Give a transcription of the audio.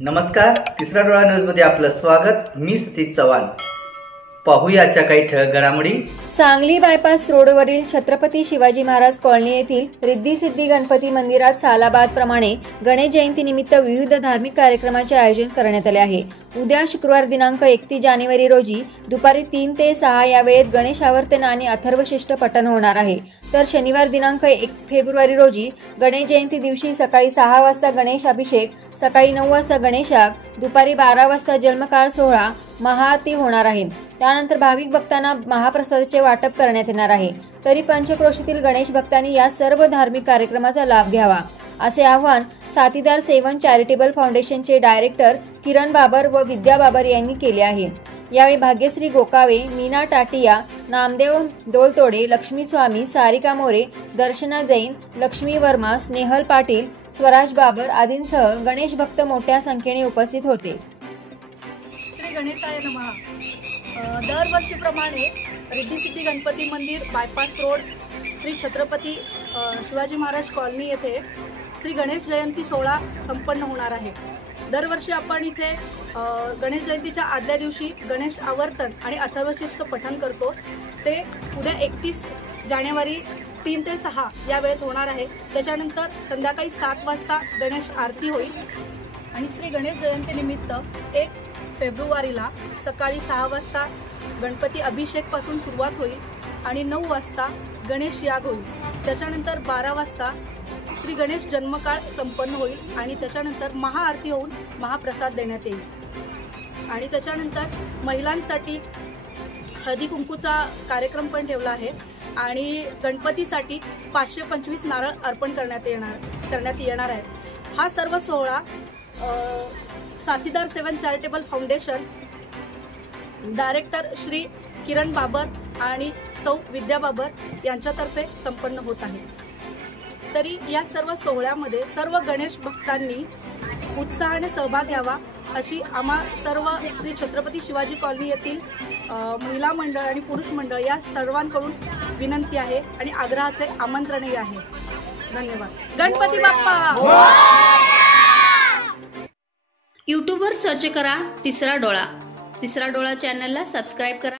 नमस्कार, तिसरा डोळा न्यूज मध्ये आपलं स्वागत। मी सतीश चव्हाण। पाहूया आजच्या काही ठळक घडामोडी। सांगली बायपास रोडवरील छत्रपती शिवाजी महाराज कॉलनी येथील रिद्धी सिद्धी गणपती मंदिरात सालाबाद प्रमाणे गणेश जयंती निमित्त विविध धार्मिक कार्यक्रमाचे आयोजन करण्यात आले आहे। उद्या शुक्रवार दिनांक 31 जानेवारी रोजी दुपारी 3 ते 6 या वेळेत गणेश आवर्तन आणि अथर्वशीष्ट पठण होणार आहे। तर शनिवार दिनांक 1 फेब्रुवारी रोजी गणेश जयंती दिवशी सकाळी 6 वाजता गणेश अभिषेक, सकाळी 9 वाजता गणेशाग, दुपारी 12 वाजता जन्मकाळ सोहळा, महाआरती होणार आहे। त्यानंतर भाविक भक्तांना महाप्रसादाचे वाटप करण्यात येणार आहे। तरी पंचक्रोशीतील गणेश भक्तांनी या सर्व धार्मिक कार्यक्रमाचा लाभ घ्यावा असे आवाहन साथीदार सेवन चॅरिटेबल फाउंडेशनचे डायरेक्टर किरण बाबर व विद्या बाबर यांनी केले आहे। यावेळी भाग्यश्री गोकावे, मीना टाटिया, नामदेव दोलतोडे, लक्ष्मी स्वामी, सारिका मोरे, दर्शना जैन, लक्ष्मी वर्मा, स्नेहल पाटील, स्वराज बाबर आदींसह गणेश भक्त मोठ्या संख्येने उपस्थित होते। श्री गणेशाय नमः। दरवर्षीप्रमाणे रिद्धी सिद्धी गणपती मंदिर bypass road Shri Chhatrapati Shivaji Maharaj colony येथे श्री गणेश जयंती सोहळा संपन्न होणार आहे। दरवर्षी आपण इथे गणेश जयंतीच्या आदल्या दिवशी गणेश आवर्तन आणि अथर्वशीष्ट पठण करतो। ते उद्या 31 जानेवारी 3 ते 6 या वेळेत होणार आहे। त्याच्यानंतर संध्याकाळी 7 वाजता गणेश आरती होईल आणि श्री गणेश जयंती निमित्त 1 फेब्रुवारीला सकाळी 6 वाजता गणपती अभिषेक पासून सुरुवात होईल आणि 9 वाजता गणेश याग होईल। त्याच्यानंतर 12 वाजता श्री गणेश जन्मकाळ संपन्न होईल आणि त्याच्यानंतर महाआरती होऊन महाप्रसाद देण्यात येईल। आणि त्याच्यानंतर महिलांसाठी हळदी कुंकूचा कार्यक्रम पण ठेवला आहे आणि गणपतीसाठी 525 नारळ अर्पण करण्यात येणार आहे। हा सर्व सोहळा साथीदार सेवन charitable foundation director Shri Kiran Babar आणि सौ विद्या बाबर यांच्यातर्फे संपन्न होत आहे। तरी या सर्व सोहळ्यामध्ये सर्व गणेश भक्तांनी उत्साहाने सहभाग घ्यावा अशी आम्हा सर्व श्री छत्रपती शिवाजी कॉलनी येथील महिला मंडळ आणि पुरुष मंडळ या सर्वांकडून विनंती आहे आणि आग्रहाचे आमंत्रणही आहे। धन्यवाद। गणपती बाप्पा। यूट्यूबवर सर्च करा तिसरा डोळा। तिसरा डोळा चॅनलला सबस्क्राइब करा।